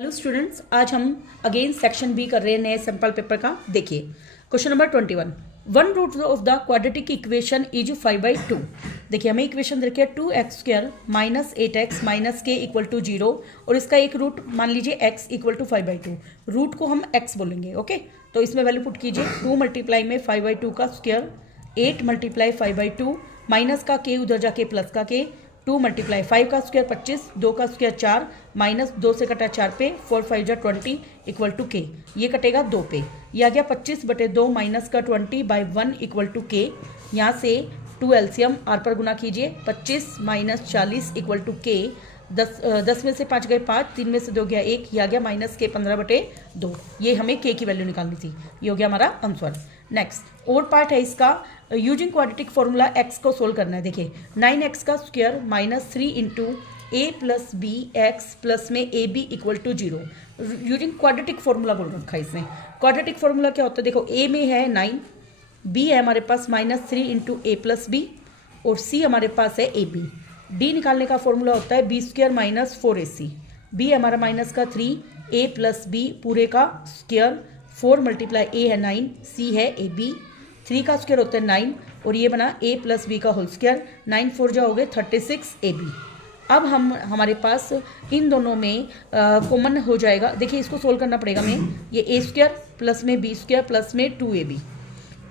Hello students, आज हम again section B कर रहे हैं नए सैंपल पेपर का। देखिए question number 21, one root of the quadratic equation is 5/2। देखिए हमें इक्वेशन देखिए 2x² minus 8x minus k equal to 0 और इसका एक रूट मान लीजिए x इक्वल टू 5/2। रूट को हम x बोलेंगे। ओके, तो इसमें वैल्यू पुट कीजिए 2 मल्टीप्लाई में 5/2 का स्क्वायर, 8 मल्टीप्लाई 5/2 माइनस का k उधर जाके प्लस का k, 2 मल्टीप्लाई 5 का स्क्वायर 25, 2 का स्क्वायर 4 माइनस 2 से कटा 4 पे, 4 5 जा 20 इक्वल टू के। ये कटेगा 2 पे, ये आ गया 25/2 माइनस का 20/1 इक्वल टू के। यहाँ से 2 एलसीएम आर पर गुना कीजिए, 25 माइनस 40 इक्वल टू के। 10 में से 5 गए 5, 3 में से 2 गया 1, ये आ गया माइनस के 15/2। ये हमें के की वैल्यू निकालनी थी। ये हो गया हमारा आंसर। नेक्स्ट और पार्ट है इसका, यूजिंग क्वाड्रेटिक फॉर्मूला x को सोल्व करना है। देखिए 9x का square minus 3 into a plus b x plus में a b equal to 0। Using quadratic formula बोल रखा है इसमें। क्वाड्रेटिक फॉर्मूला क्या होता है? देखो a में है 9, b है हमारे पास minus 3 into a plus B और c हमारे पास है ए बी। d निकालने का फॉर्मूला होता है b² माइनस 4ac। b है हमारा माइनस का 3, a प्लस बी पूरे का स्क्वायर, 4 मल्टीप्लाई a है 9, c है ए बी, 3 का स्क्वायर होता है 9 और ये बना a प्लस बी का होल स्क्वायर, 9 4 जा हो गए 36 ए बी। अब हमारे पास इन दोनों में कॉमन हो जाएगा। देखिए इसको सोल्व करना पड़ेगा हमें। ये a² प्लस में b² प्लस में 2ab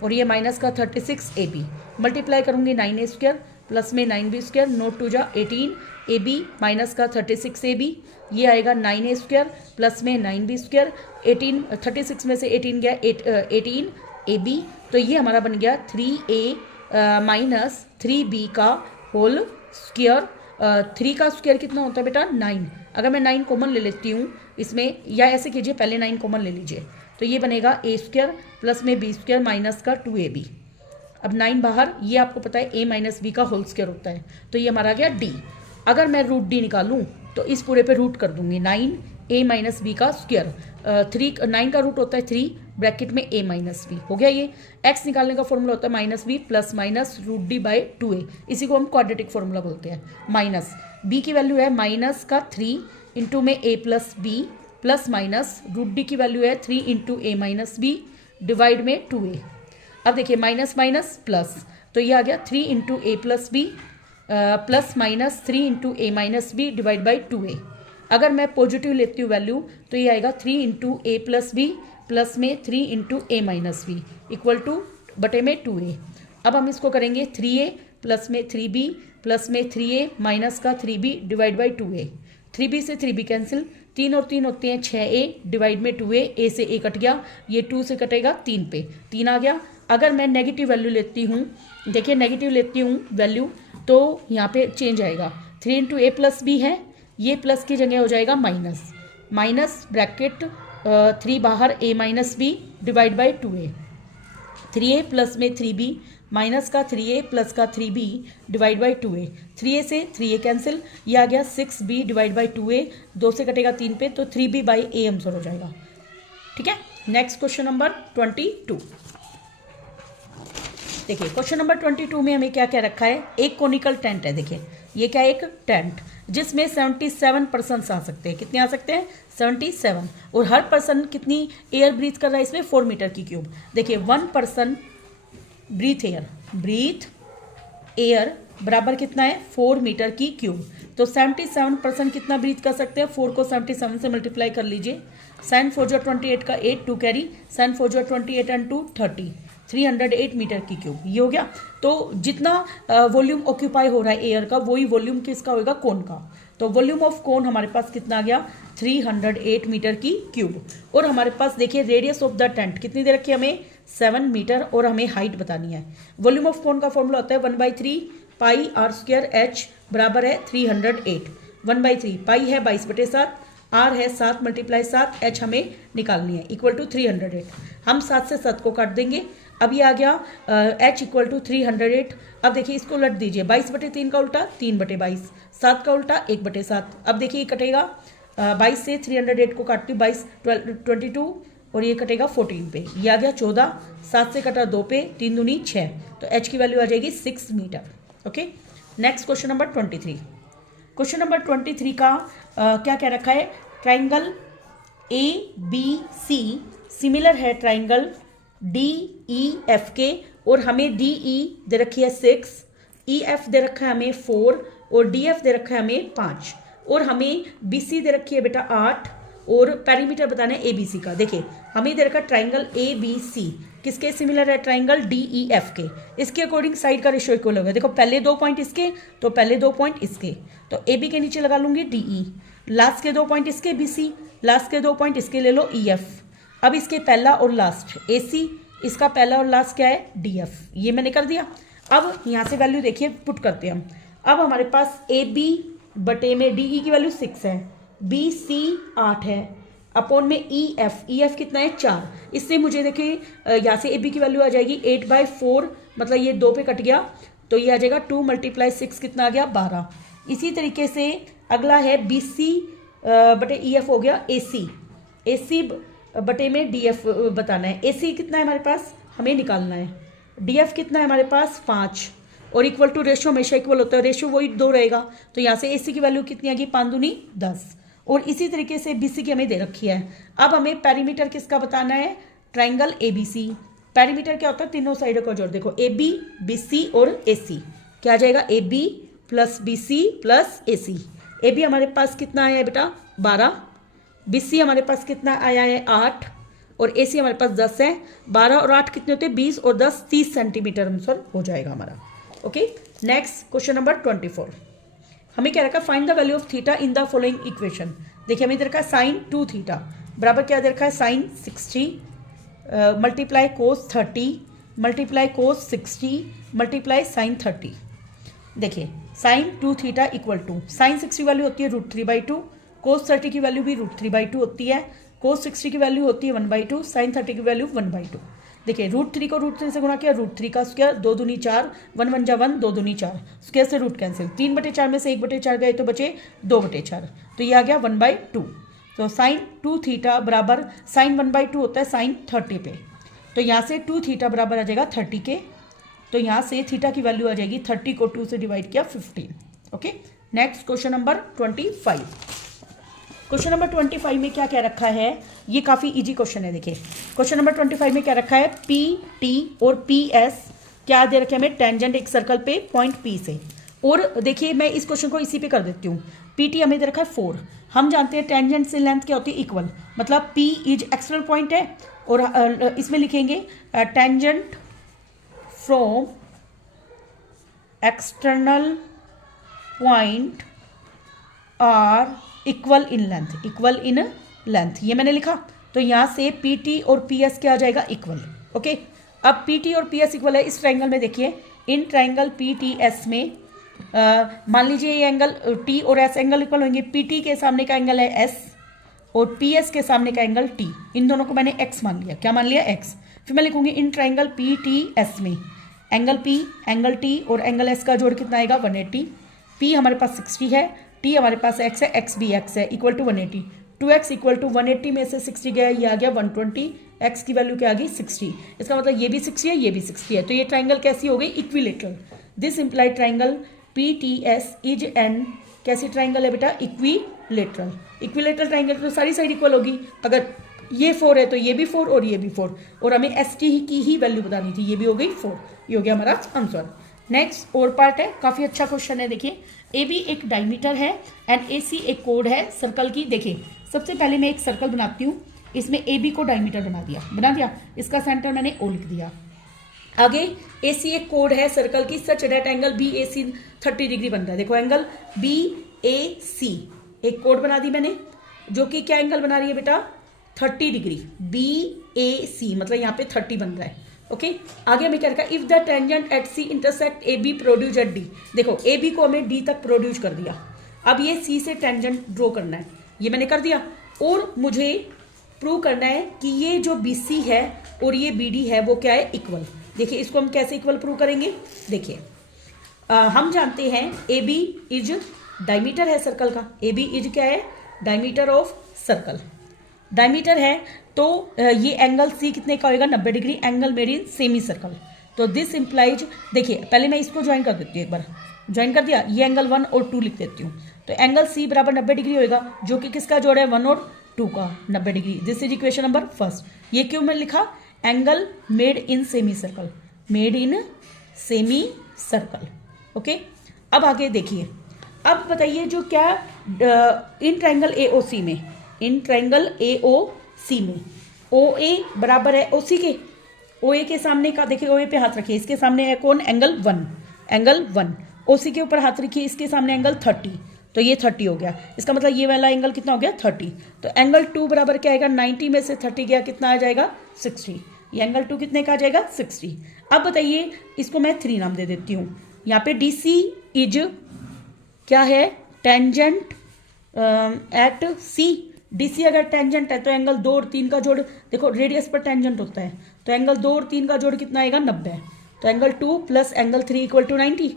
और ये माइनस का 36 ए बी। मल्टीप्लाई करूँगी 9a² प्लस में 9b², नोट 2 जा 18 ए बी माइनस का 36 ए बी। ये आएगा 9a² प्लस में 9b², 36 में से 18 गया 18 ए बी। तो ये हमारा बन गया 3a माइनस 3b का होल स्क्वायर। 3 का स्क्वायर कितना होता है बेटा? 9। अगर मैं 9 कॉमन ले लेती हूँ इसमें, या ऐसे कीजिए पहले 9 कॉमन ले लीजिए, तो ये बनेगा a² प्लस में b² माइनस का 2ab। अब 9 बाहर, ये आपको पता है a माइनस बी का होल स्क्वायर होता है, तो ये हमारा गया d। अगर मैं रूट d निकालूँ तो इस पूरे पे रूट कर दूंगी 9a माइनस बी का स्क्वायर। 9 का रूट होता है 3 ब्रैकेट में a माइनस बी हो गया। ये x निकालने का फॉर्मूला होता है minus b plus minus root d by 2a। इसी को हम क्वाड्रेटिक फॉर्मूला बोलते हैं। माइनस b की वैल्यू है माइनस का 3 इंटू में a plus b plus minus root d की वैल्यू है 3 into a minus b divide में 2a। अब देखिए माइनस माइनस प्लस, तो ये आ गया 3 into a plus b plus minus 3 into a minus b divide by 2a। अगर मैं पॉजिटिव लेती हूँ वैल्यू तो ये आएगा 3 into a plus b plus में 3 into a minus b equal to बटे में 2a। अब हम इसको करेंगे 3a प्लस में 3b प्लस में 3a माइनस का 3b divide by 2a। 3b से 3b कैंसिल, 3 और 3 होते हैं 6a डिवाइड में 2a, a से a कट गया, ये 2 से कटेगा 3 पे, 3 आ गया। अगर मैं नेगेटिव वैल्यू लेती हूँ, देखिए नेगेटिव लेती हूँ वैल्यू तो यहाँ पे चेंज आएगा। 3 इंटू ए प्लस बी है, ये प्लस की जगह हो जाएगा माइनस, माइनस ब्रैकेट 3 बाहर a minus b divide by 2a। 3a plus में 3b माइनस का 3a प्लस का 3b divide by 2a। 3a से 3a कैंसिल, ये आ गया 6b डिवाइड बाई 2a, 2 से कटेगा 3 पे, तो 3b बाई a आंसर हो जाएगा। ठीक है, नेक्स्ट क्वेश्चन नंबर 22। देखिए क्वेश्चन नंबर 22 में हमें क्या क्या रखा है? एक कोनिकल टेंट है। देखिए ये क्या है? एक टेंट जिसमें 77 पर्सन आ सकते हैं। कितने आ सकते हैं? 77। और हर पर्सन कितनी एयर ब्रीथ कर रहा है इसमें? 4 मीटर की क्यूब। देखिए 1 पर्सन ब्रीथ एयर बराबर कितना है? 4 मीटर की क्यूब। तो 77 पर्सन कितना ब्रीथ कर सकते हैं? 4 को 77 से मल्टीप्लाई कर लीजिए। 7 4 जो 28 का 8, 2 कैरी, 7 4 जो 28 एंड 2 30, 308 मीटर की क्यूब। ये हो गया। तो जितना वॉल्यूम ऑक्यूपाई हो रहा है एयर का, वही वॉल्यूम किसका होगा? कोन का। तो वॉल्यूम ऑफ कोन हमारे पास कितना आ गया? 308 मीटर की क्यूब। और हमारे पास देखिए रेडियस ऑफ द टेंट कितनी दे रखी है? हमें 7 मीटर और हमें हाइट बतानी है। वॉल्यूम ऑफ कोन का फॉर्मूला होता है 1/3 पाई आर स्क्वायर एच बराबर है 308। 1/3 पाई है 22/7, आर है 7 मल्टीप्लाई 7, एच हमें निकालनी है इक्वल टू 308। हम 7 से 7 को काट देंगे। अब ये आ गया h इक्वल टू 308। अब देखिए इसको उलट दीजिए, 22/3 का उल्टा 3/22, 7 का उल्टा 1/7। अब देखिए ये कटेगा 22 से 308 को काटती हूँ, 22 22 और ये कटेगा 14 पे, ये आ गया 14, 7 से कटा 2 पे, 3 दूनी 6, तो h की वैल्यू आ जाएगी 6 metre. Okay, next question number 23। Question number 23 का क्या क्या रखा है? ट्राइंगल ABC सिमिलर है ट्राइंगल DEF के, और हमें DE दे रखी है 6, EF दे रखा है हमें 4 और DF दे रखा है हमें 5, और हमें BC दे रखी है बेटा 8, और पेरीमीटर बताना है ABC का। देखिए हमें दे रखा ट्राइंगल ABC किसके सिमिलर है, ट्राइंगल DEF के। इसके अकॉर्डिंग साइड का रेशियो इक्वल होगा। देखो पहले 2 पॉइंट इसके तो पहले 2 पॉइंट इसके, तो AB के नीचे लगा लूंगी DE, लास्ट के 2 पॉइंट इसके BC, लास्ट के 2 पॉइंट इसके ले लो EF। अब इसके पहला और लास्ट AC, इसका पहला और लास्ट क्या है DF, ये मैंने कर दिया। अब यहाँ से वैल्यू देखिए पुट करते हैं हम। अब हमारे पास AB बटे में DE की वैल्यू 6 है, BC 8 है, अपॉन में EF कितना है 4। इससे मुझे देखिए यहाँ से AB की वैल्यू आ जाएगी 8/4, मतलब ये 2 पे कट गया, तो ये आ जाएगा 2 × 6 कितना आ गया 12। इसी तरीके से अगला है BC बटे EF हो गया AC बटे में DF बताना है। AC कितना है हमारे पास, हमें निकालना है। DF कितना है हमारे पास 5, और इक्वल टू रेशियो हमेशा इक्वल होता है, रेशियो वही 2 रहेगा, तो यहाँ से AC की वैल्यू कितनी आएगी 5 दूनी 10, और इसी तरीके से BC की हमें दे रखी है। अब हमें पेरीमीटर किसका बताना है, ट्राइंगल ABC। पेरीमीटर क्या होता है, तीनों साइडों का जोड़। देखो AB BC और AC, क्या आ जाएगा AB + BC + AC। AB हमारे पास कितना आया है बेटा 12, BC हमारे पास कितना आया है 8, और AC हमारे पास 10 है। 12 और 8 कितने होते हैं 20, और 10 30 सेंटीमीटर आंसर हो जाएगा हमारा। Okay, next question number 24। हमें क्या रखा, find the value of theta in the following equation. देखिए हमें दे रखा है sin 2 थीटा बराबर क्या दे रखा है sin 60 multiply cos 30 multiply cos 60 multiply sin 30। देखिए sin 2 theta equal to sin 60 value होती है √3/2, cos 30 की वैल्यू भी √3/2 होती है, cos 60 की वैल्यू होती है 1/2, sin 30 की वैल्यू 1/2। देखिए √3 को √3 से गुणा किया, √3 का स्क्वायर 2 दूनी 4, 1 1 जा 1, 2 दूनी 4, स्क्वायर से रूट कैंसिल, 3/4 में से 1/4 गए तो बचे 2/4, तो ये आ गया 1/2। तो sin 2 थीटा बराबर sin 1/2 होता है sin 30 पे, तो यहाँ से 2 थीटा बराबर आ जाएगा 30 के, तो यहाँ से थीटा की वैल्यू आ जाएगी 30 को 2 से डिवाइड किया 15। Okay, next question number 25। Question number 25 में क्या क्या रखा है, ये काफ़ी इजी क्वेश्चन है। देखिए क्वेश्चन नंबर 25 में क्या रखा है, PT और PS क्या दे रखे हमें, टेंजेंट एक सर्कल पे पॉइंट P से। और देखिए मैं इस क्वेश्चन को इसी पे कर देती हूँ। PT हमें दे रखा है 4, हम जानते हैं टेंजेंट से लेंथ क्या होती है इक्वल, मतलब P इज एक्सटर्नल पॉइंट है, और इसमें लिखेंगे tangent from external point are equal in length, ये मैंने लिखा। तो यहाँ से PT और PS क्या आ जाएगा इक्वल। ओके, अब PT और PS इक्वल है इस ट्राइंगल में। देखिए इन ट्राइंगल PTS में मान लीजिए ये एंगल T और S एंगल इक्वल होंगे। PT के सामने का एंगल है S और PS के सामने का एंगल T, इन दोनों को मैंने X मान लिया। क्या मान लिया, X। फिर मैं लिखूंगी इन ट्राइंगल PTS में एंगल P, एंगल T और एंगल S का जोड़ कितना आएगा 180। P हमारे पास 60 है, T हमारे पास X है, X भी X है, equal to 180। 2X equal to 180 में से 60 गया, ये आ गया 120। X की वैल्यू क्या आ गई 60। इसका मतलब ये भी 60 है, ये भी 60 है, तो ये ट्राइंगल कैसी हो गई equilateral. This implied triangle PTS is an कैसी ट्राइंगल है बेटा, इक्विलेटरल। इक्विलेटरल ट्राइंगल तो सारी साइड इक्वल होगी, अगर ये 4 है तो ये भी 4 और ये भी 4, और हमें ST की ही वैल्यू बतानी थी, ये भी हो गई 4। ये हो गया हमारा आंसर। नेक्स्ट और पार्ट है, काफ़ी अच्छा क्वेश्चन है। देखिए AB एक डायमीटर है एंड AC एक कोड है सर्कल की। देखिए सबसे पहले मैं एक सर्कल बनाती हूँ, इसमें AB को डायमीटर बना दिया, इसका सेंटर मैंने O लिख दिया। आगे AC एक कोड है सर्कल की, such that angle BAC 30 degree बन रहा है। देखो एंगल BAC एक कोड बना दी मैंने, जो कि क्या एंगल बना रही है बेटा 30 डिग्री। BAC मतलब यहाँ पे 30 बन रहा है। ओके, आगे हमें क्या रखा, if the tangent eight C intersect AB produce at D। देखो AB को हमें D तक प्रोड्यूस कर दिया, अब ये C से टेंजेंट ड्रॉ करना है, ये मैंने कर दिया। और मुझे प्रूव करना है कि ये जो BC है और ये BD है वो क्या है इक्वल। देखिए इसको हम कैसे इक्वल प्रूव करेंगे। देखिए हम जानते हैं AB इज डायमीटर है सर्कल का, AB इज क्या है डायमीटर ऑफ सर्कल। डायमीटर है तो ये एंगल C कितने का होगा 90 degree, angle made in semi circle. तो दिस इम्प्लाइज, देखिए पहले मैं इसको ज्वाइन कर देती हूँ, एक बार ज्वाइन कर दिया, ये एंगल 1 और 2 लिख देती हूँ। तो एंगल C बराबर 90 डिग्री होगा, जो कि किसका जोड़ है 1 और 2 का 90 degree. This is equation number first. ये क्यों मैं लिखा, angle made in semi circle, made in semi circle. Okay, अब आगे देखिए, अब बताइए जो क्या इन ट्रायंगल AOC में, इन ट्रायंगल AOC में OA बराबर है OC के, OA के सामने का देखिए, OA पे हाथ रखिए, इसके सामने है कौन, एंगल 1, एंगल 1। OC के ऊपर हाथ रखिए, इसके सामने एंगल 30, तो ये 30 हो गया। इसका मतलब ये वाला एंगल कितना हो गया, 30। तो एंगल 2 बराबर क्या आएगा, 90 में से 30 गया, कितना आ जाएगा, 60। ये एंगल 2 कितने का आ जाएगा, 60। अब बताइए, इसको मैं 3 नाम दे देती हूँ। यहाँ पे DC इज क्या है, टेंजेंट एट C। DC अगर टेंजेंट है तो एंगल 2 और 3 का जोड़, देखो रेडियस पर टेंजेंट होता है, तो एंगल 2 और 3 का जोड़ कितना आएगा, 90। तो angle 2 plus angle 3 equal to 90।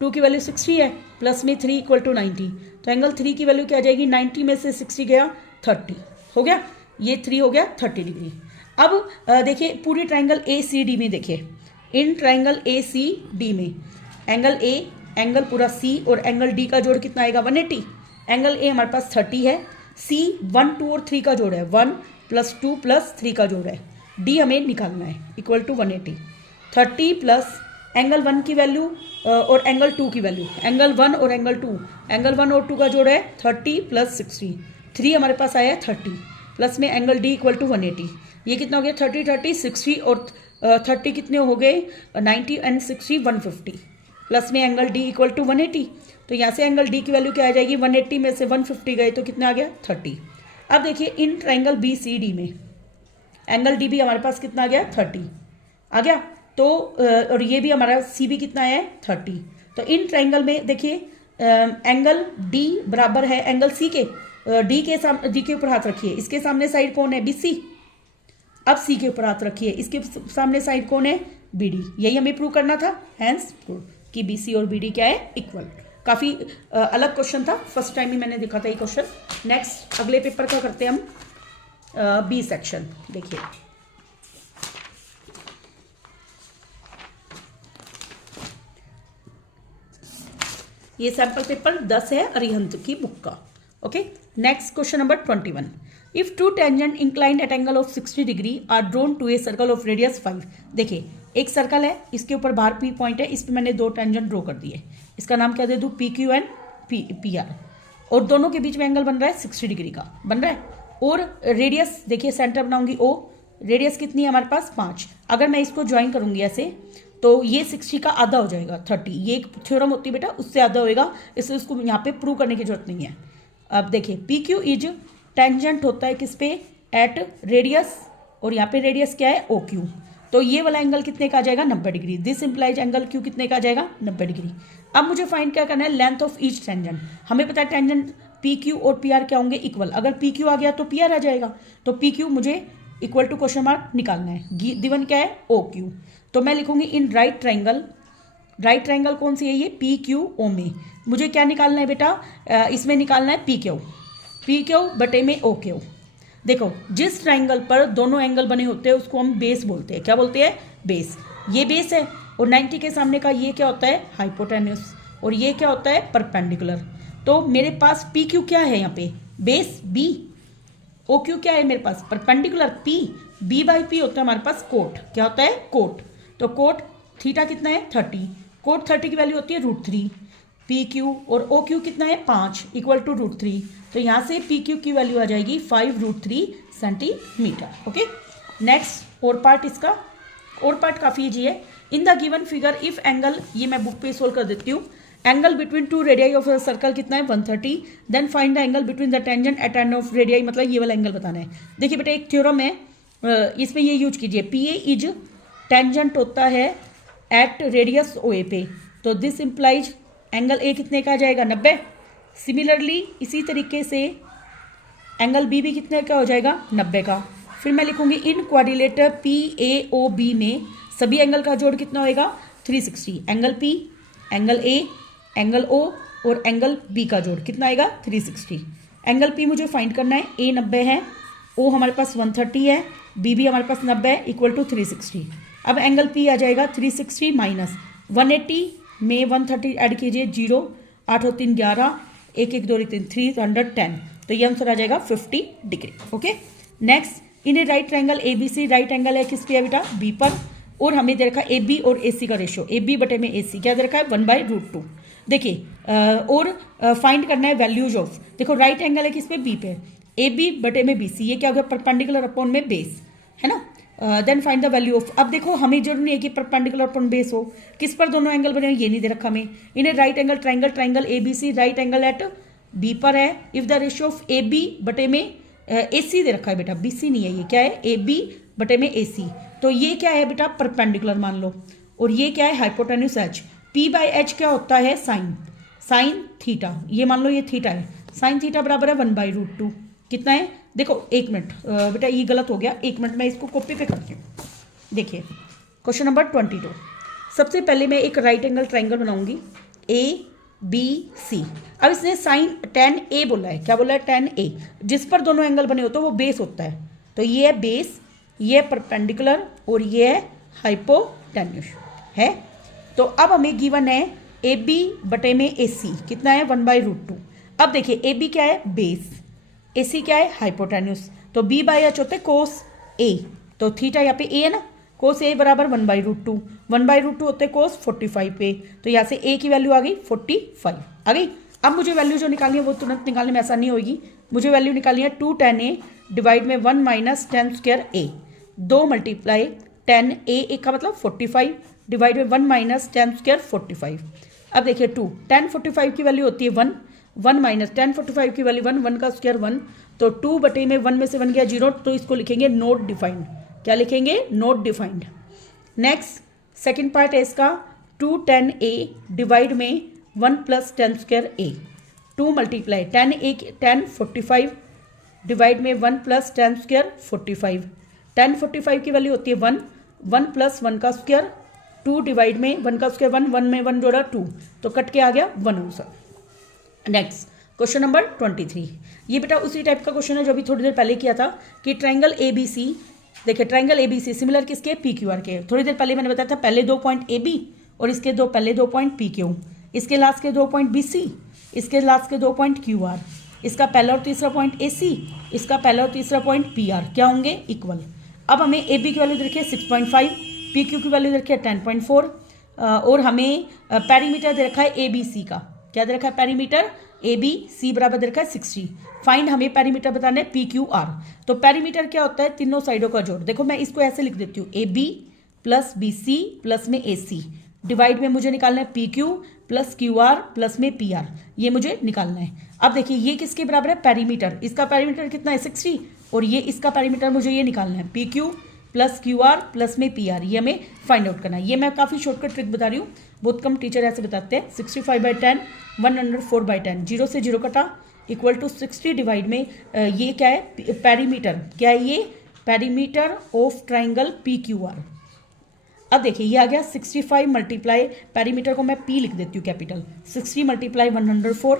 2 की वैल्यू 60 है, प्लस में 3 इक्वल टू 90। तो एंगल 3 की वैल्यू क्या आ जाएगी, 90 में से 60 गया, 30 हो गया। ये 3 हो गया 30 डिग्री। अब देखिए पूरी ट्राइंगल ACD में, देखिए इन ट्राइंगल ACD में एंगल A, एंगल पूरा C और एंगल D का जोड़ कितना आएगा, 180। एंगल A हमारे पास 30 है, C 1, 2 और 3 का जोड़ है, 1 प्लस 2 प्लस 3 का जोड़ है, D हमें निकालना है, इक्वल टू 180। 30 प्लस एंगल 1 की वैल्यू और एंगल 2 की वैल्यू, एंगल 1 और एंगल 2, एंगल 1 और 2 का जोड़ है 30 प्लस 60, 3 हमारे पास आया है 30, प्लस में एंगल D इक्वल टू 180। ये कितना हो गया, 30 30 60 और 30 कितने हो गए, 90 एंड 60 150, प्लस में एंगल D इक्वल टू 180। तो यहाँ से एंगल D की वैल्यू क्या आ जाएगी, 180 में से 150 गए तो कितना आ गया, 30। अब देखिए इन ट्राइंगल BCD में एंगल D भी हमारे पास कितना आ गया, 30 आ गया। तो और ये भी हमारा C भी कितना है, 30। तो इन ट्राइंगल में देखिए एंगल D बराबर है एंगल C के, D के ऊपर हाथ रखिए, इसके सामने साइड कौन है, BC। अब C के ऊपर हाथ रखिए, इसके सामने साइड कौन है, BD। यही हमें प्रूव करना था, हैंस प्रूव कि BC और BD क्या है, इक्वल। काफ़ी अलग क्वेश्चन था, फर्स्ट टाइम ही मैंने देखा था ये क्वेश्चन। नेक्स्ट अगले पेपर का करते हैं हम B सेक्शन। देखिए ये सैंपल पेपर 10 है अरिहंत की बुक का। Okay, next question number 21। If two tangent inclined at angle of 60 degree are drawn to a circle of radius 5। देखिए एक सर्कल है, इसके ऊपर बाहर P पॉइंट है, इस पर मैंने 2 टेंजेंट ड्रॉ कर दिए। इसका नाम क्या दे दूँ, PQ एंड PR, और दोनों के बीच में एंगल बन रहा है 60 डिग्री का बन रहा है। और रेडियस देखिए, सेंटर बनाऊंगी O, रेडियस कितनी है हमारे पास 5। अगर मैं इसको ज्वाइन करूंगी ऐसे तो ये 60 का आधा हो जाएगा 30। ये एक थ्योरम होती है बेटा, उससे आधा होएगा, इसलिए उसको यहाँ पे प्रूव करने की जरूरत नहीं है। अब देखिए PQ इज टेंजेंट होता है किस पे, एट रेडियस, और यहाँ पे रेडियस क्या है, OQ। तो ये वाला एंगल कितने का आ जाएगा, 90 degree. This implies angle Q कितने का आ जाएगा, 90 डिग्री। अब मुझे फाइंड क्या करना है, लेंथ ऑफ ईच टेंजेंट। हमें पता है टेंजेंट PQ और PR क्या होंगे, इक्वल। अगर PQ आ गया तो PR आ जाएगा, तो PQ मुझे इक्वल टू क्वेश्चन मार्क निकालना है। गिवन क्या है, OQ। तो मैं लिखूंगी in right triangle, right triangle कौन सी है ये, PQO में मुझे क्या निकालना है बेटा, इसमें निकालना है PQ बटे में OQ। देखो जिस ट्राइंगल पर दोनों एंगल बने होते हैं उसको हम बेस बोलते हैं। क्या बोलते हैं, बेस। ये बेस है, और 90 के सामने का ये क्या होता है, हाइपोटेन्यूस, और ये क्या होता है, परपेंडिकुलर। तो मेरे पास PQ क्या है यहाँ पे, बेस B, OQ क्या है मेरे पास, perpendicular P, B by P होता है हमारे पास कोट। क्या होता है, कोट। तो कोट थीटा कितना है, 30। कोट 30 की वैल्यू होती है √3। PQ और OQ कितना है, 5 इक्वल टू √3। तो यहाँ से PQ की वैल्यू आ जाएगी 5√3 सेंटीमीटर। ओके, नेक्स्ट और पार्ट, इसका और पार्ट काफ़ी ईजी है। In the given figure if angle, ये मैं बुक पे सोल्व कर देती हूँ। Angle between 2 radii of circle कितना है, 130। Then find the angle between the tangent at end of radii, मतलब ये वाला एंगल बताना है। देखिए बेटा एक थ्योरम है, इसमें ये यूज कीजिए, PA इज टेंजेंट होता है एट रेडियस OA पे, तो दिस इंप्लाइज एंगल A कितने का आ जाएगा, 90। सिमिलरली इसी तरीके से एंगल B भी कितने का हो जाएगा, 90 का। फिर मैं लिखूंगी इन क्वाड्रिलेटर PAOB में सभी एंगल का जोड़ कितना होएगा, 360। Angle P, angle A, angle O और एंगल B का जोड़ कितना आएगा, 360। एंगल P मुझे फाइंड करना है, A 90 है, O हमारे पास 130 है, B भी हमारे पास 90 है, इक्वल टू 360। अब एंगल P आ जाएगा 360 माइनस 180 में 130 ऐड कीजिए, 0, 8 और 3 11, 1 1 2 3 310। तो ये आंसर आ जाएगा 50 degree. Okay, next in a right triangle A B C, right angle है किस पे है बेटा, बी पर, और हमें दे रखा है ए बी और ए सी का रेशियो, ए बी बटे में ए सी क्या दे रखा है 1/√2। देखिए और फाइंड करना है वैल्यूज ऑफ, देखो राइट एंगल है किस पे, बी पे, ए बी बटे में बी सी, ये क्या हो गया परपेंडिकुलर अपॉन में बेस, है ना। Then find the value of, अब देखो हमें जरूर नहीं है कि परपेंडिकुलर अपॉन बेस हो, किस पर दोनों एंगल बने, ये नहीं दे रखा हमें। In a right angle triangle, triangle A B C right angle at B पर है, if the ratio of A B बटे में ए सी दे रखा है बेटा, बी सी नहीं है, ये क्या है ए बी बटे में ए सी, तो ये क्या है बेटा परपेंडिकुलर मान लो, और ये क्या है hypotenuse H, P by H क्या होता है साइन थीटा, ये मान लो ये थीटा है, साइन थीटा बराबर है 1/√2, कितना है देखो, एक मिनट बेटा ये गलत हो गया, एक मिनट मैं इसको कॉपी पे करती हूँ। देखिए क्वेश्चन नंबर 22, सबसे पहले मैं एक राइट एंगल ट्रायंगल बनाऊंगी ए बी सी। अब इसने साइन tan ए बोला है, क्या बोला है tan ए, जिस पर दोनों एंगल बने होते हैं वो बेस होता है, तो ये है बेस, ये है परपेंडिकुलर और ये है हाइपोटेन्यूस है। तो अब हमें गिवन है ए बी बटे में ए सी कितना है 1/√2। अब देखिए ए बी क्या है बेस, ए सी क्या है हाइपोटेन्यूस, तो बी बाई एच होते कोस ए, तो थीटा यहाँ पे ए है ना, कोस ए बराबर 1/√2, 1/√2 होते कोस 45 पे, तो यहाँ से ए की वैल्यू आ गई 45 आ गई। अब मुझे वैल्यू जो निकालनी है वो तुरंत निकालने में आसानी होगी, मुझे वैल्यू निकालनी है 2 tan ए डिवाइड में 1 माइनस tan स्क्वायर ए, 2 मल्टीप्लाई tan ए का मतलब 45 डिवाइड में 1 माइनस tan स्क्वायर 45। अब देखिए 2 tan 45 की वैल्यू होती है 1 माइनस tan 45 की वैल्यू 1 का स्क्वायर 1, तो 2 बटे में 1 में से 1 गया 0, तो इसको लिखेंगे नोट डिफाइंड, क्या लिखेंगे not defined. Next second part है इसका 2 tan ए डिवाइड में 1 प्लस tan स्क्वायर ए, 2 मल्टीप्लाई tan 45 डिवाइड में 1 प्लस tan स्क्वायर 45, tan 45 की वैल्यू होती है 1 प्लस 1 का स्क्वायर, 2 डिवाइड में 1 का स्क्वायर 1 में 1 जोड़ा 2, तो कट के आ गया 1 आंसर। नेक्स्ट क्वेश्चन नंबर 23, ये बेटा उसी टाइप का क्वेश्चन है जो अभी थोड़ी देर पहले किया था कि ट्रायंगल ए बी सी, देखिए triangle A B c similar किसके पी क्यू आर के, थोड़ी देर पहले मैंने बताया था पहले 2 पॉइंट ए बी और इसके पहले 2 पॉइंट पी क्यू, इसके लास्ट के 2 पॉइंट बी सी, इसके लास्ट के 2 पॉइंट क्यू आर, इसका पहला और तीसरा पॉइंट ए सी, इसका पहला और तीसरा पॉइंट पी आर क्या होंगे इक्वल। अब हमें ए बी की वैल्यू देखिए 6.5, पी क्यू की वैल्यू देखिए 10.4, और हमें पैरीमीटर दे रखा है ए बी सी का, क्या दे रखा है पैरीमीटर ए बी सी बराबर दे रखा है 60। फाइंड हमें पैरीमीटर बताना है पी क्यू आर, तो पैरीमीटर क्या होता है तीनों साइडों का जोड़, देखो मैं इसको ऐसे लिख देती हूँ a b plus b c plus में ए सी डिवाइड में मुझे निकालना है p q plus q r plus में पी आर, ये मुझे निकालना है। अब देखिए ये किसके बराबर है पैरीमीटर, इसका पैरीमीटर कितना है 60, और ये इसका पैरीमीटर मुझे ये निकालना है p q plus q r plus में पी आर, ये हमें फाइंड आउट करना है। ये मैं काफ़ी शॉर्टकट ट्रिक बता रही हूँ, बहुत कम टीचर ऐसे बताते हैं। 65/10 104/10, 0 से 0 कटा इक्वल टू 60 डिवाइड में ये क्या है पैरीमीटर, क्या है ये perimeter of triangle P q are. अब देखिए ये आ गया 65 मल्टीप्लाई, पैरीमीटर को मैं पी लिख देती हूँ कैपिटल, 60 मल्टीप्लाई 104,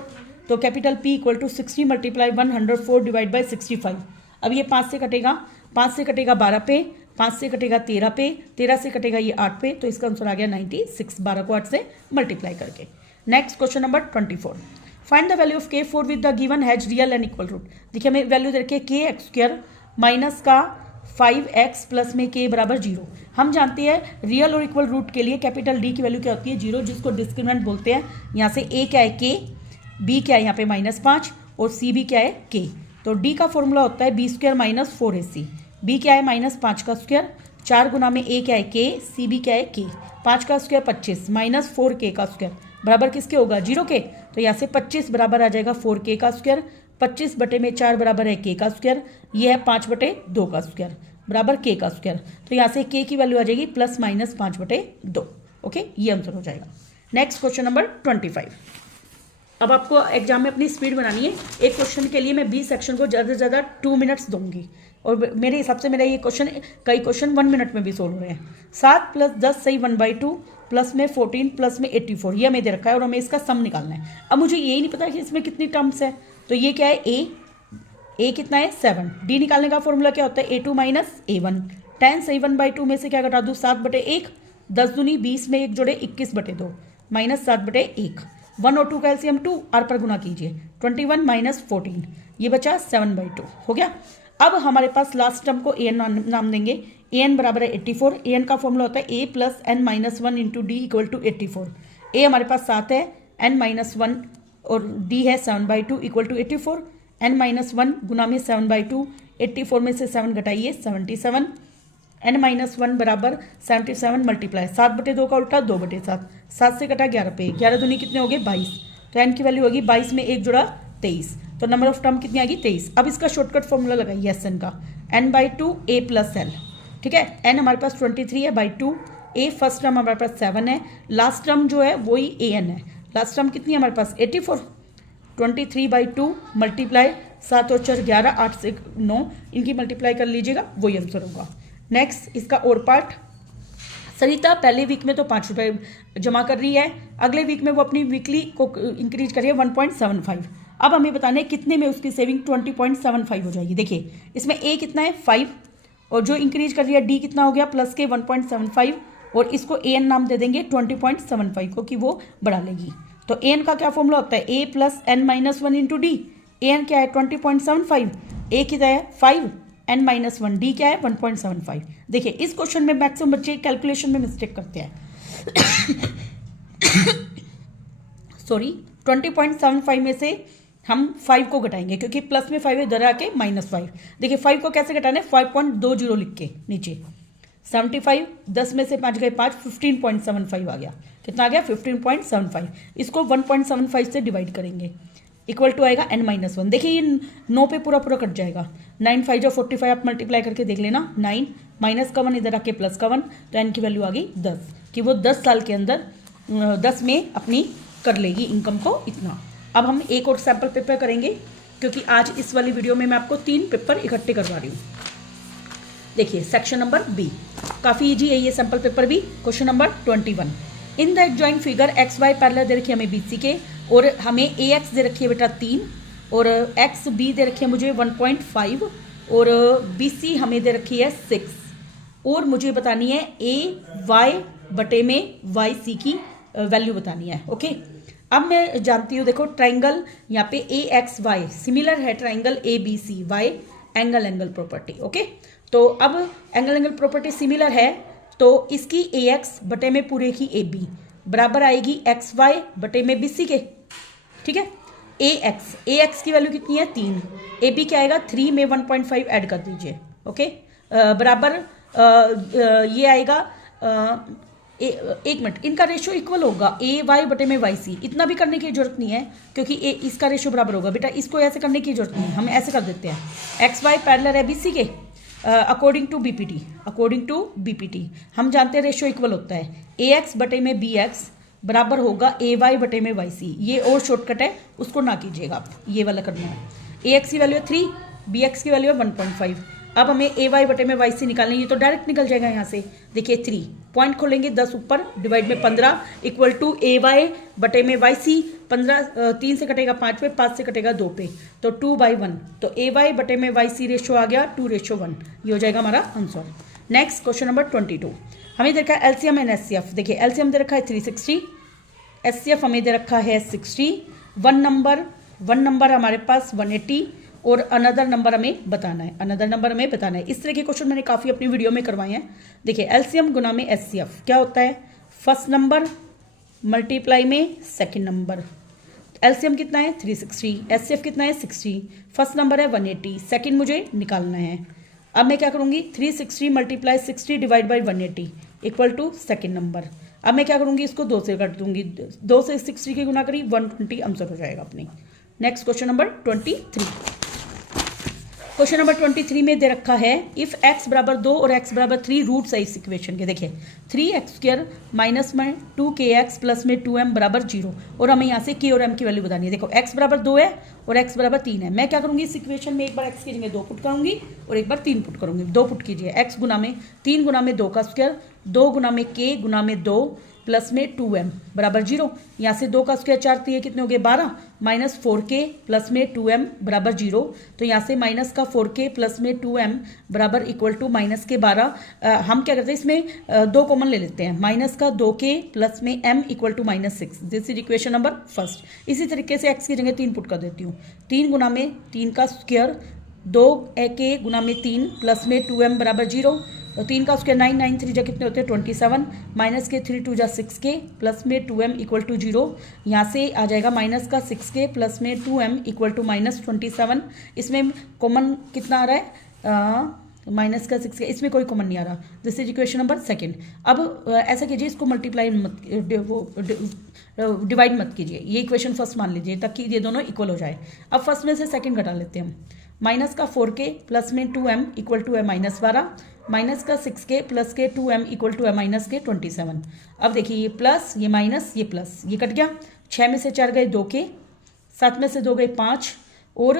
तो capital p equal to 60 multiply 104 divide by 65। अब ये 5 से कटेगा, 5 से कटेगा 12 पे, 5 से कटेगा 13 पे, 13 से कटेगा ये 8 पे, तो इसका आंसर आ गया 96, 12 को 8 से मल्टीप्लाई करके। Next question number 24, find the value of K for with the given has real and equal root. देखिए हमें वैल्यू दे रखी है k² माइनस का 5x प्लस में k बराबर 0। हम जानते हैं रियल और इक्वल रूट के लिए कैपिटल D की वैल्यू क्या होती है 0, जिसको डिस्क्रिमिनेंट बोलते हैं। यहाँ से a क्या है k, b क्या है यहाँ पे -5 और c भी क्या है k। तो d का फॉर्मूला होता है b² माइनस 4ac, b क्या है -5 का स्क्वायर, 4 गुना में a क्या है k, c भी क्या है k, 5 का स्क्वायर 25 माइनस 4k का स्क्वायर बराबर किसके होगा 0 के। तो यहाँ से 25 बराबर आ जाएगा 4k का स्क्वायर, 25 बटे में 4 बराबर है k का स्क्वायर, ये है 5 बटे 2 का स्क्वायर बराबर k का स्क्वायर। तो यहाँ से k की वैल्यू आ जाएगी +- 5 बटे 2। ओके, ये आंसर हो जाएगा। Next question number 25। अब आपको एग्जाम में अपनी स्पीड बनानी है। एक क्वेश्चन के लिए मैं 20 सेक्शन को ज़्यादा से ज़्यादा 2 मिनट्स दूंगी, और मेरे हिसाब से मेरा ये क्वेश्चन, कई क्वेश्चन 1 मिनट में भी सोल्व हो रहे हैं। 7 + 10 सही 1/2 प्लस में 14 प्लस में 84, ये हमें दे रखा है और हमें इसका सम निकालना है। अब मुझे यही नहीं पता कि इसमें कितनी टर्म्स है, तो ये क्या है a कितना है 7, d निकालने का फॉर्मूला क्या होता है a2 - a1। 10 सही 1/2 में से क्या घटा दूँ 7/1, 10 दूनी 20 में 1 जोड़े 21/2 -7/1, 1 और 2 का एलसीएम 2, r पर गुना कीजिए 21 - 14, ये बचा 7/2 हो गया। अब हमारे पास लास्ट टर्म को an नाम देंगे। an बराबर है 84। an का फॉर्मूला होता है a plus n minus 1 into D equal to 84। a हमारे पास 7 है, n माइनस 1 और d है 7/2 इक्वल टू 84। n माइनस 1 गुना में 7/2, 84 में से 7 घटाइए 77। n माइनस 1 बराबर 77 मल्टीप्लाई 7/2 का उल्टा 2/7, 7 से कटा 11 पे, 11 दूनी कितने हो गए 22। तो n की वैल्यू होगी 22 में 1 जुड़ा 23, तो नंबर ऑफ टर्म कितनी आएगी 23। अब इसका शॉर्टकट फॉर्मूला लगाइए एस एन का, n/2 a प्लस एल। ठीक है, n हमारे पास 23 है बाई 2, a फर्स्ट टर्म हमारे पास 7 है, लास्ट टर्म जो है वही an है। लास्ट टर्म कितनी है हमारे पास 84, 23/2 मल्टीप्लाई 7 और 4 11, 8 से 9, इनकी मल्टीप्लाई कर लीजिएगा, वही आंसर होगा। नेक्स्ट इसका और पार्ट, सरिता पहले वीक में तो 5 रुपये जमा कर रही है, अगले वीक में वो अपनी वीकली को इंक्रीज करिए 1.75। अब हमें बताना है कितने में उसकी सेविंग 20.75 हो जाएगी। देखिए इसमें ए कितना है 5, और जो इंक्रीज कर रही है डी कितना हो गया प्लस के 1.75, और इसको ए एन नाम दे देंगे 20.75 को कि वो बढ़ा लेगी। तो ए एन का क्या फॉर्मूला होता है A plus N minus 1 into D. A N क्या है 20.75, ए कितना है 5, n माइनस 1, डी क्या है 1.75। देखिए इस क्वेश्चन में मैक्सिमम बच्चे कैलकुलेशन में मिस्टेक करते हैं। सॉरी, 20.75 में से हम 5 को घटाएंगे क्योंकि प्लस में 5 है, इधर आके -5। देखिए 5 को कैसे घटाना है 5.20 लिख के नीचे 75, 10 में से 5 गए 5, 15.75 आ गया। कितना आ गया 15.75। इसको 1.75 से डिवाइड करेंगे, इक्वल टू आएगा n-1। देखिए ये 9 पे पूरा पूरा कट जाएगा, 9 5 जो 45, आप मल्टीप्लाई करके देख लेना, 9 माइनस का 1 इधर आके प्लस का 1, तो n की वैल्यू आ गई 10, कि वो 10 साल के अंदर 10 में अपनी कर लेगी इनकम को इतना। अब हम एक और सैम्पल पेपर करेंगे क्योंकि आज इस वाली वीडियो में मैं आपको 3 पेपर इकट्ठे करवा रही हूँ। देखिए सेक्शन नंबर बी, काफ़ी ईजी है ये सैम्पल पेपर भी। Question number 21, in the adjoint figure X Y parallel दे रखी है हमें बीसी के, और हमें ए एक्स दे रखी है बेटा 3, और एक्स बी दे रखी है मुझे 1.5, और बी सी हमें दे रखी है 6, और मुझे बतानी है ए वाई बटे में वाई सी की वैल्यू बतानी है। ओके, अब मैं जानती हूँ, देखो ट्राइंगल यहाँ पे ए एक्स वाई सिमिलर है triangle A B C Y, angle property. Okay, तो अब एंगल प्रॉपर्टी सिमिलर है, तो इसकी ए एक्स बटे में पूरे की ए बी बराबर आएगी एक्स वाई बटे में बी सी के। ठीक है, ए एक्स की वैल्यू कितनी है 3, ए बी क्या आएगा 3 में 1.5 ऐड कर दीजिए। ओके, बराबर ये आएगा एक मिनट, इनका रेशो इक्वल होगा ए वाई बटे में वाई सी। इतना भी करने की जरूरत नहीं है क्योंकि इसका रेशो बराबर होगा बेटा, इसको ऐसे करने की जरूरत नहीं है, हम ऐसे कर देते हैं। एक्स वाई पैरेलल है बी सी के अकॉर्डिंग टू बीपीटी हम जानते हैं रेशो इक्वल होता है ए एक्स बटे में बी एक्स बराबर होगा ए वाई बटे में वाई सी। ये और शॉर्टकट है, उसको ना कीजिएगा आप, ये वाला करना है। ए एक्स की वैल्यू है 3, बी एक्स की वैल्यू है 1.5। अब हमें ए वाई बटे में वाई सी निकालना है, ये तो डायरेक्ट निकल जाएगा यहाँ से। देखिए 3 पॉइंट खोलेंगे 10 ऊपर डिवाइड में 15 इक्वल टू ए वाई बटे में वाई सी। 15 3 से कटेगा 5 पे, 5 से कटेगा 2 पे, तो 2/1। तो ए वाई बटे में वाई सी रेशो आ गया 2:1, ये हो जाएगा हमारा आंसर। नेक्स्ट क्वेश्चन नंबर 22, हमें देखा है एलसीएम एंड एचसीएफ। देखिए एलसीएम दे रखा है 360, एचसीएफ हमें दे रखा है 60, वन नंबर हमारे पास 180, और अनदर नंबर हमें बताना है। इस तरह के क्वेश्चन मैंने काफ़ी अपनी वीडियो में करवाए हैं। देखिए एलसीएम गुना में एचसीएफ क्या होता है, फर्स्ट नंबर मल्टीप्लाई में सेकंड नंबर। एलसीएम कितना है 360, एचसीएफ कितना है 60, फर्स्ट नंबर है 180, सेकंड मुझे निकालना है। अब मैं क्या करूँगी 360 multiply 60 divide by 180 equal to second number. अब मैं क्या करूँगी इसको 2 से काट दूंगी, 2 से 60 की गुना करी 120 आंसर हो जाएगा अपनी। Next question number 23, question number 23 में दे रखा है इफ x बराबर 2 और x बराबर 3 रूट्स है इस इक्वेशन के। देखिए 3x² माइनस में 2kx प्लस में 2m बराबर 0, और हमें यहाँ से k और m की वैल्यू बतानी है। देखो x बराबर 2 है और x बराबर 3 है। मैं क्या करूँगी इस इक्वेशन में एक बार x की जगह 2 पुट करूँगी और एक बार 3 पुट करूँगी। 2 पुट कीजिए, x गुना में 3 गुना में 2 का स्क्वायर, 2 गुना में k गुना में 2 प्लस में 2m बराबर 0। यहाँ से 2 का स्क्वायर 4 तो ये कितने हो गए 12 माइनस 4k प्लस में 2m बराबर 0। तो यहाँ से माइनस का 4k प्लस में 2m बराबर इक्वल टू माइनस के 12। हम क्या करते हैं इसमें 2 कॉमन ले लेते हैं, माइनस का 2k प्लस में m equal to -6। This is equation number first. इसी तरीके से x की जगह 3 पुट कर देती हूँ। 3 गुना में 3 का स्क्वायर 2k गुना में 3 प्लस में 2m बराबर 0। तो 3 का स्क्वायर 9, 9 3 जा कितने होते हैं 27 माइनस के 3 2 जा 6k प्लस में 2m इक्वल टू 0। यहाँ से आ जाएगा माइनस का 6k प्लस में 2m इक्वल टू -27। इसमें कॉमन कितना आ रहा है माइनस का 6k, इसमें कोई कॉमन नहीं आ रहा। This is equation number second. अब ऐसा कीजिए, इसको मल्टीप्लाई मत डिवाइड मत कीजिए, ये इक्वेशन फर्स्ट मान लीजिए ताकि ये दोनों इक्वल हो जाए। अब फर्स्ट में से सेकंड घटा लेते हैं हम। माइनस का 4k प्लस में 2m इक्वल टू है -12 माइनस का 6k प्लस के 2m इक्वल टू है माइनस के 27। अब देखिए ये प्लस ये माइनस ये प्लस, ये कट गया। 6 में से 4 गए 2k, 7 में से 2 गए 5 और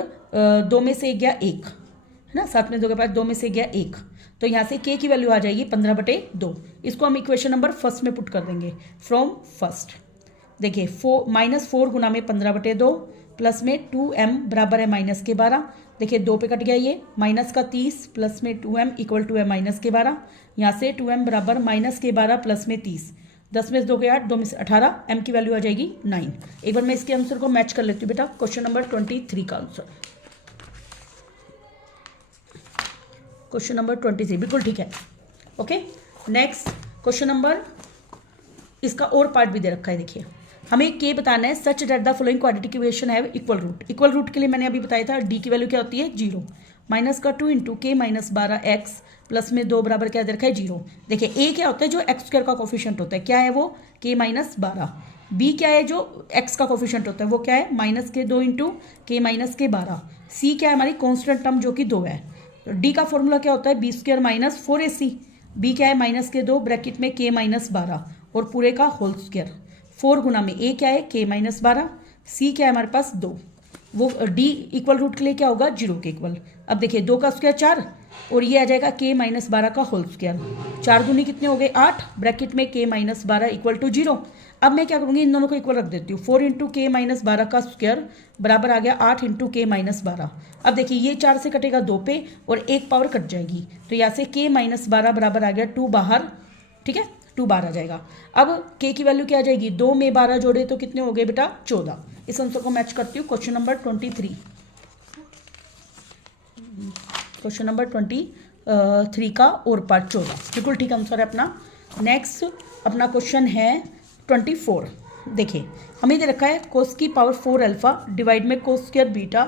2 में से 1 गया 1, है ना। 7 में 2 के बाद 2 में से गया 1, तो यहाँ से k की वैल्यू आ जाएगी 15/2। इसको हम इक्वेशन नंबर फर्स्ट में पुट कर देंगे फ्रॉम फर्स्ट। देखिए -4 गुना में 15/2 प्लस में 2m बराबर है माइनस के 12। देखिए 2 पे कट गया ये, माइनस का 30 प्लस में 2m इक्वल टू है माइनस के 12। यहाँ से 2m बराबर माइनस के 12 प्लस में 30, 10 में से 2 गया 8, 2 में से 18, m की वैल्यू आ जाएगी 9। एक बार मैं इसके आंसर को मैच कर लेती हूँ बेटा। क्वेश्चन नंबर 23 का आंसर, क्वेश्चन नंबर 23 बिल्कुल ठीक है। ओके, नेक्स्ट क्वेश्चन नंबर, इसका और पार्ट भी दे रखा है। देखिए हमें k बताना है such that the following quadratic equation have equal root. Equal root के लिए मैंने अभी बताया था d की वैल्यू क्या होती है 0। माइनस का 2 into k minus 12x plus में 2 बराबर क्या दे रखा है 0। देखिए a क्या होता है जो x स्क्वायर का कोफिशिएंट होता है, क्या है वो k माइनस 12। b क्या है जो x का कोफिशिएंट होता है वो क्या है माइनस के 2 इंटू k माइनस के 12। c क्या है हमारी कॉन्स्टेंट टर्म जो कि 2 है। d का फॉर्मूला क्या होता है b square minus 4ac। b क्या है माइनस के 2 ब्रैकेट में k माइनस 12 और पूरे का होल स्क्वायर। 4 गुना में a क्या है k माइनस 12, c क्या है हमारे पास 2, वो d इक्वल रूट के लिए क्या होगा 0 के इक्वल। अब देखिए 2 का स्क्वायर 4 और ये आ जाएगा k माइनस 12 का होल स्क्वायर। 4 दूनी कितने हो गए 8 ब्रैकेट में k माइनस 12 इक्वल टू 0। अब मैं क्या करूँगी इन दोनों को इक्वल रख देती हूँ। 4 इंटू k माइनस 12 का स्क्वायर बराबर आ गया 8 इंटू k माइनस 12। अब देखिए ये 4 से कटेगा 2 पे और 1 पावर कट जाएगी, तो यहाँ से k माइनस 12 बराबर आ गया 2 बाहर, ठीक है 2 बाहर आ जाएगा। अब k की वैल्यू क्या आ जाएगी 2 में 12 जोड़े तो कितने हो गए बेटा 14। इस आंसर को मैच करती हूँ क्वेश्चन नंबर 23। क्वेश्चन नंबर 23 का और पार्ट 14 बिल्कुल ठीक आंसर है अपना। नेक्स्ट अपना क्वेश्चन है 24। देखिए हमें दे रखा है कोस की पावर 4 अल्फा डिवाइड में कोस स्क्वायर बीटा